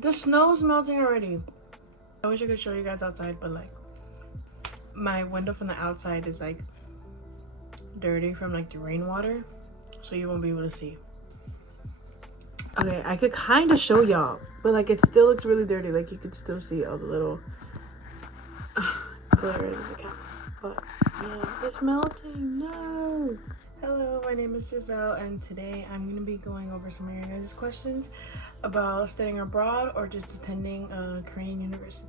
The snow's melting already. I wish I could show you guys outside, but like my window from the outside is like dirty from like the rainwater, so you won't be able to see. Okay, I could kind of show y'all, but like it still looks really dirty. Like you could still see all the little glare in the camera. But yeah, it's melting. No. Hello, my name is Giselle, and today I'm going to be going over some of your guys' questions about studying abroad or just attending a Korean university.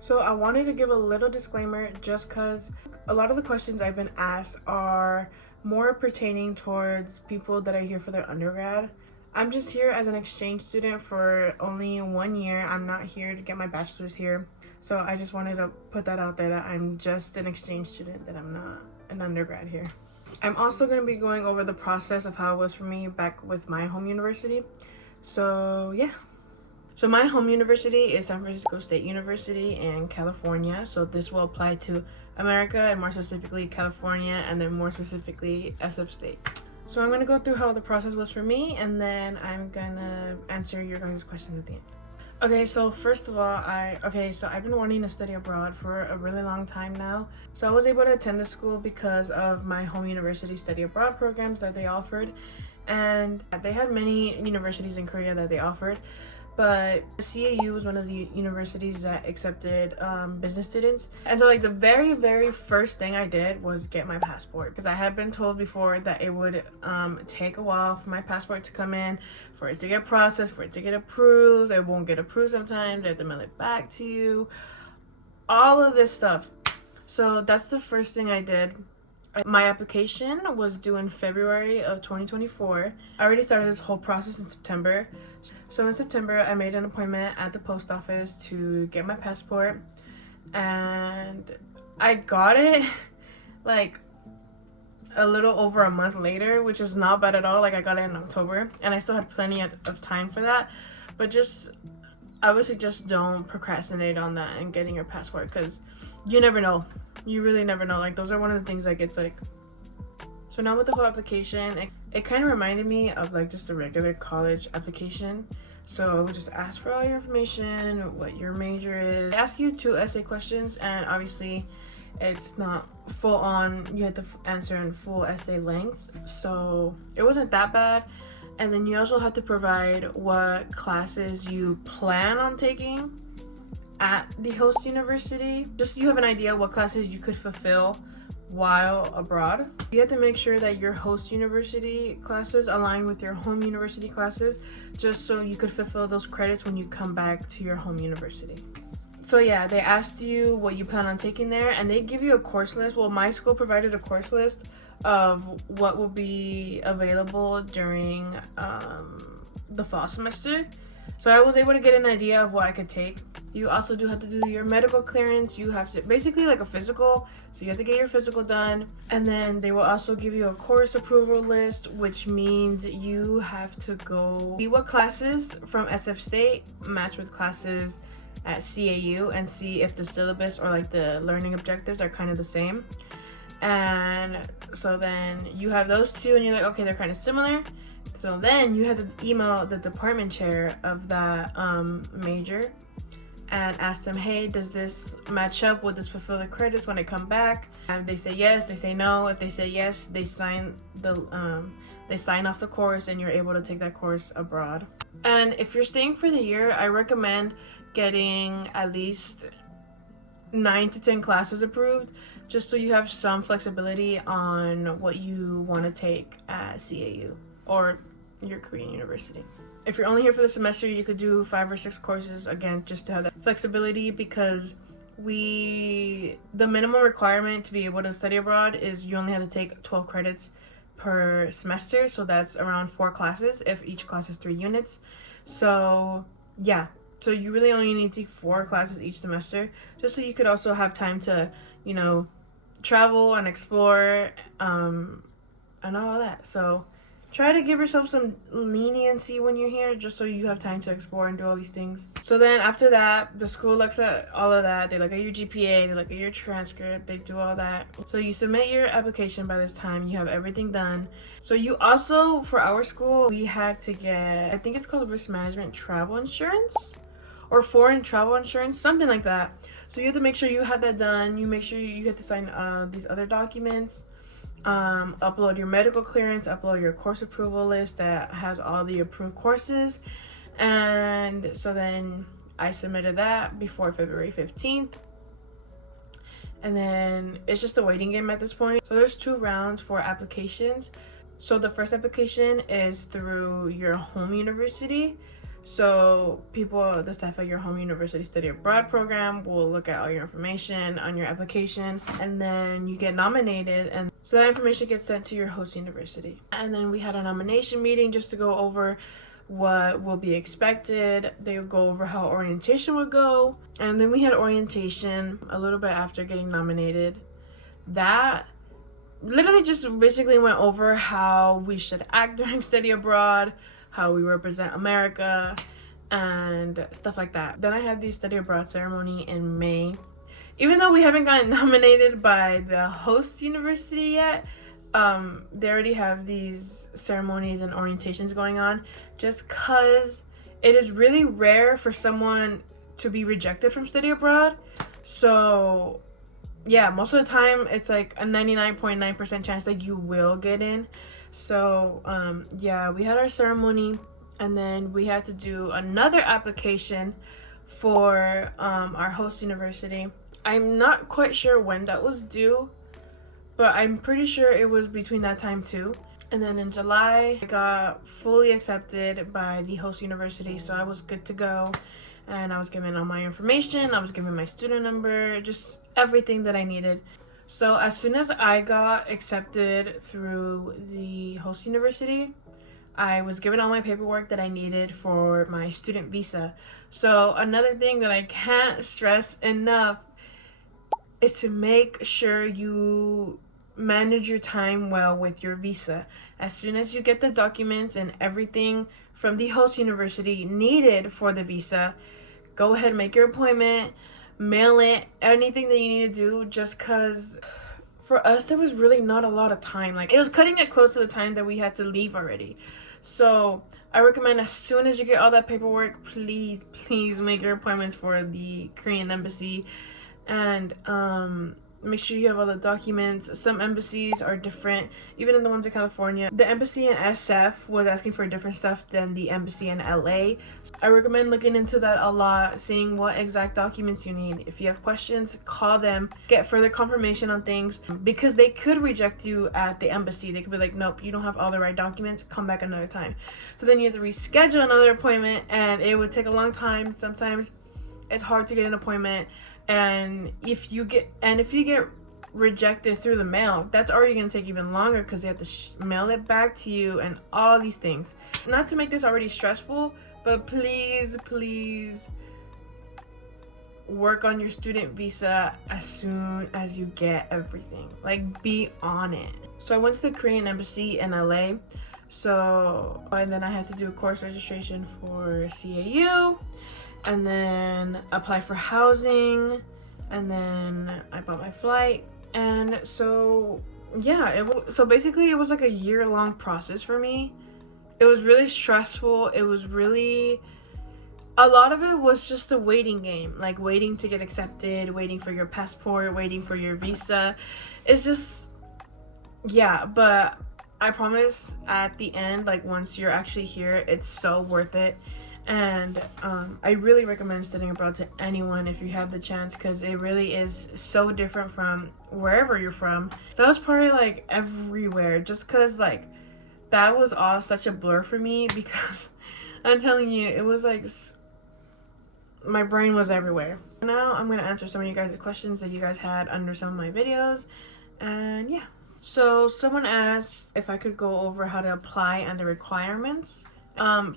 So I wanted to give a little disclaimer just because a lot of the questions I've been asked are more pertaining towards people that are here for their undergrad. I'm just here as an exchange student for only 1 year. I'm not here to get my bachelor's here. So I just wanted to put that out there that I'm just an exchange student, that I'm not an undergrad here. I'm also going to be going over the process of how it was for me back with my home university. So yeah. So my home university is San Francisco State University in California. So this will apply to America and more specifically California, and then more specifically SF State. So I'm going to go through how the process was for me, and then I'm going to answer your guys' questions at the end. Okay, so first of all, I've been wanting to study abroad for a really long time now. So I was able to attend the school because of my home university study abroad programs that they offered. And they had many universities in Korea that they offered. But CAU was one of the universities that accepted business students. And so like the very, very first thing I did was get my passport, because I had been told before that it would take a while for my passport to come in, for it to get processed, for it to get approved. It won't get approved sometimes. They have to mail it back to you. All of this stuff. So that's the first thing I did. My application was due in February of 2024. I already started this whole process in September. So in September, I made an appointment at the post office to get my passport, and I got it like a little over a month later, which is not bad at all. Like I got it in October, and I still had plenty of time for that. But just, I would suggest don't procrastinate on that and getting your passport, because you never know. You really never know. Like those are one of the things that gets like. So now with the whole application, it kind of reminded me of like just a regular college application. So it would just ask for all your information, what your major is. They ask you 2 essay questions, and obviously it's not full on. You have to answer in full essay length. So it wasn't that bad. And then you also have to provide what classes you plan on taking at the host university. Just so you have an idea what classes you could fulfill while abroad. You have to make sure that your host university classes align with your home university classes, just so you could fulfill those credits when you come back to your home university. So yeah, they asked you what you plan on taking there, and they give you a course list. Well, my school provided a course list of what will be available during the fall semester. So I was able to get an idea of what I could take. You also do have to do your medical clearance. You have to, basically like a physical. So you have to get your physical done. And then they will also give you a course approval list, which means you have to go see what classes from SF State match with classes at CAU, and see if the syllabus or like the learning objectives are kind of the same. And so then you have those two, and you're like, okay, they're kind of similar. So then you have to email the department chair of that major and ask them, hey, does this match up? Would this fulfill the credits when I come back? And they say yes, they say no. If they say yes, they sign off the course, and you're able to take that course abroad. And if you're staying for the year, I recommend getting at least 9 to 10 classes approved, just so you have some flexibility on what you want to take at CAU or your Korean university. If you're only here for the semester, you could do 5 or 6 courses, again, just to have that flexibility, because the minimum requirement to be able to study abroad is you only have to take 12 credits per semester. So that's around 4 classes if each class is 3 units. So yeah, so you really only need to take 4 classes each semester, just so you could also have time to, you know, travel and explore and all that. So try to give yourself some leniency when you're here, just so you have time to explore and do all these things. So then after that, the school looks at all of that. They look at your GPA, they look at your transcript, they do all that. So you submit your application by this time, you have everything done. So you also, for our school, we had to get, I think it's called risk management travel insurance, or foreign travel insurance, something like that. So you have to make sure you have that done. You make sure you have to sign these other documents. Upload your medical clearance, upload your course approval list that has all the approved courses. And so then I submitted that before February 15th. And then it's just a waiting game at this point. So there's 2 rounds for applications. So the first application is through your home university. So the staff at your home university study abroad program will look at all your information on your application, and then you get nominated, and so that information gets sent to your host university. And then we had a nomination meeting just to go over what will be expected. They'll go over how orientation would go, and then we had orientation a little bit after getting nominated. That literally just basically went over how we should act during study abroad, how we represent America, and stuff like that. Then I had the study abroad ceremony in May. Even though we haven't gotten nominated by the host university yet, they already have these ceremonies and orientations going on, just because it is really rare for someone to be rejected from study abroad. So yeah, most of the time it's like a 99.9% chance that you will get in. So yeah, we had our ceremony, and then we had to do another application for our host university. I'm not quite sure when that was due, but I'm pretty sure it was between that time too. And then in July, I got fully accepted by the host university, so I was good to go. And I was given all my information, I was given my student number, just everything that I needed. So as soon as I got accepted through the host university, I was given all my paperwork that I needed for my student visa. So another thing that I can't stress enough is to make sure you manage your time well with your visa. As soon as you get the documents and everything from the host university needed for the visa, go ahead, make your appointment, mail it, anything that you need to do, just because for us there was really not a lot of time. Like, it was cutting it close to the time that we had to leave already. So I recommend, as soon as you get all that paperwork, please make your appointments for the Korean embassy, and make sure you have all the documents. Some embassies are different, even in the ones in California. The embassy in SF was asking for different stuff than the embassy in LA. I recommend looking into that a lot, seeing what exact documents you need. If you have questions, call them, get further confirmation on things, because they could reject you at the embassy. They could be like, nope, you don't have all the right documents, come back another time. So then you have to reschedule another appointment, and it would take a long time. Sometimes it's hard to get an appointment. And if you get rejected through the mail, that's already going to take even longer, because they have to mail it back to you and all these things. Not to make this already stressful, but please work on your student visa as soon as you get everything. Like, be on it. So I went to the Korean embassy in LA. And then I had to do a course registration for CAU, and then apply for housing, and then I bought my flight. And so yeah, so basically it was like a year-long process for me. It was really stressful. It was really, a lot of it was just a waiting game, like waiting to get accepted, waiting for your passport, waiting for your visa. It's just, yeah, but I promise at the end, like once you're actually here, it's so worth it. And I really recommend studying abroad to anyone if you have the chance, because it really is so different from wherever you're from. That was probably like everywhere, just because like that was all such a blur for me, because I'm telling you, it was like my brain was everywhere. Now I'm gonna answer some of you guys' questions that you guys had under some of my videos. And yeah, so someone asked if I could go over how to apply and the requirements.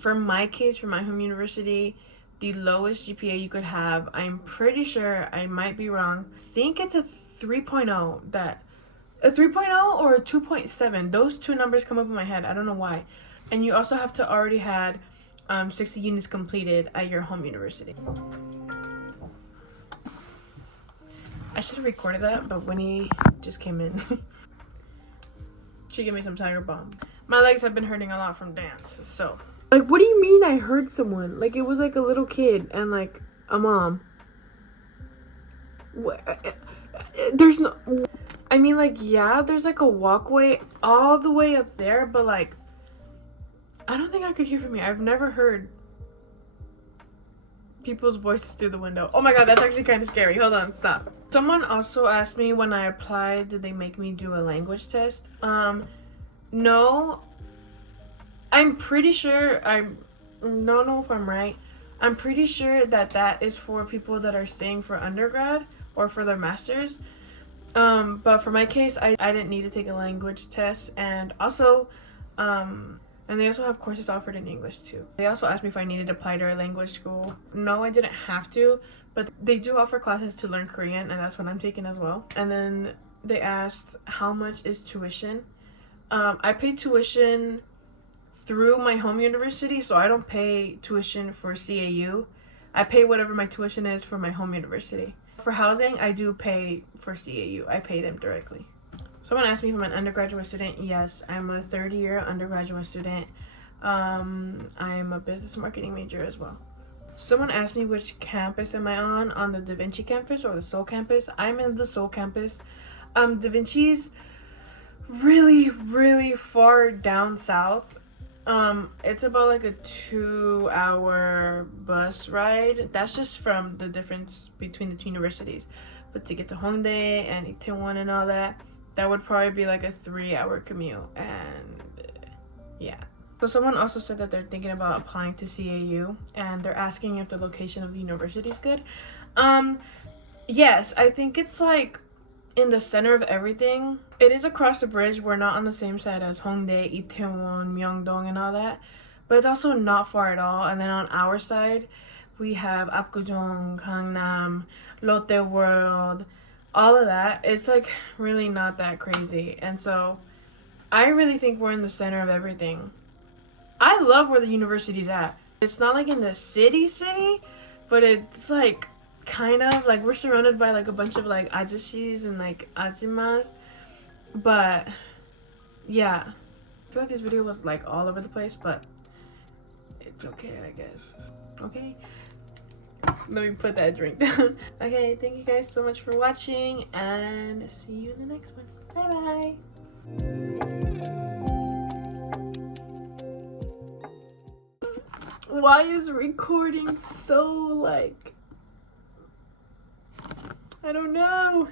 For my case, for my home university, the lowest GPA you could have, I'm pretty sure, I might be wrong, I think it's a 3.0, a 3.0 or a 2.7. Those two numbers come up in my head, I don't know why. And you also have to already had 60 units completed at your home university. I should have recorded that, but Winnie just came in. She gave me some Tiger Balm. My legs have been hurting a lot from dance, so. Like, what do you mean I heard someone? Like, it was like a little kid, and like, a mom. There's no, I mean, like, yeah, there's like a walkway all the way up there, but like, I don't think I could hear from here. I've never heard people's voices through the window. Oh my god, that's actually kind of scary. Hold on, stop. Someone also asked me when I applied, did they make me do a language test? No. I'm pretty sure, I don't know if I'm right. I'm pretty sure that that is for people that are staying for undergrad or for their masters. But for my case, I didn't need to take a language test, and also, and they also have courses offered in English too. They also asked me if I needed to apply to a language school. No, I didn't have to, but they do offer classes to learn Korean, and that's what I'm taking as well. And then they asked how much is tuition. I pay tuition through my home university, so I don't pay tuition for CAU. I pay whatever my tuition is for my home university. For housing, I do pay for CAU. I pay them directly. Someone asked me if I'm an undergraduate student. Yes, I'm a third-year undergraduate student. I'm a business marketing major as well. Someone asked me which campus am I on the Da Vinci campus or the Seoul campus. I'm in the Seoul campus. Da Vinci's really, really far down south. It's about like a 2-hour bus ride. That's just from the difference between the two universities. But to get to Hongdae and Itaewon and all that, that would probably be like a 3-hour commute. And yeah. So someone also said that they're thinking about applying to CAU, and they're asking if the location of the university is good. Yes, I think it's like in the center of everything. It is across the bridge. We're not on the same side as Hongdae, Itaewon, Myeongdong, and all that, but it's also not far at all. And then on our side, we have Apgujeong, Gangnam, Lotte World, all of that. It's like really not that crazy, and so I really think we're in the center of everything. I love where the university's at. It's not like in the city, but it's like kind of like we're surrounded by like a bunch of like ajishis and like ajimas, but yeah, I feel like this video was like all over the place, but it's okay, I guess. Okay, let me put that drink down. Okay, thank you guys so much for watching, and see you in the next one. Bye bye. Why is recording so like, I don't know.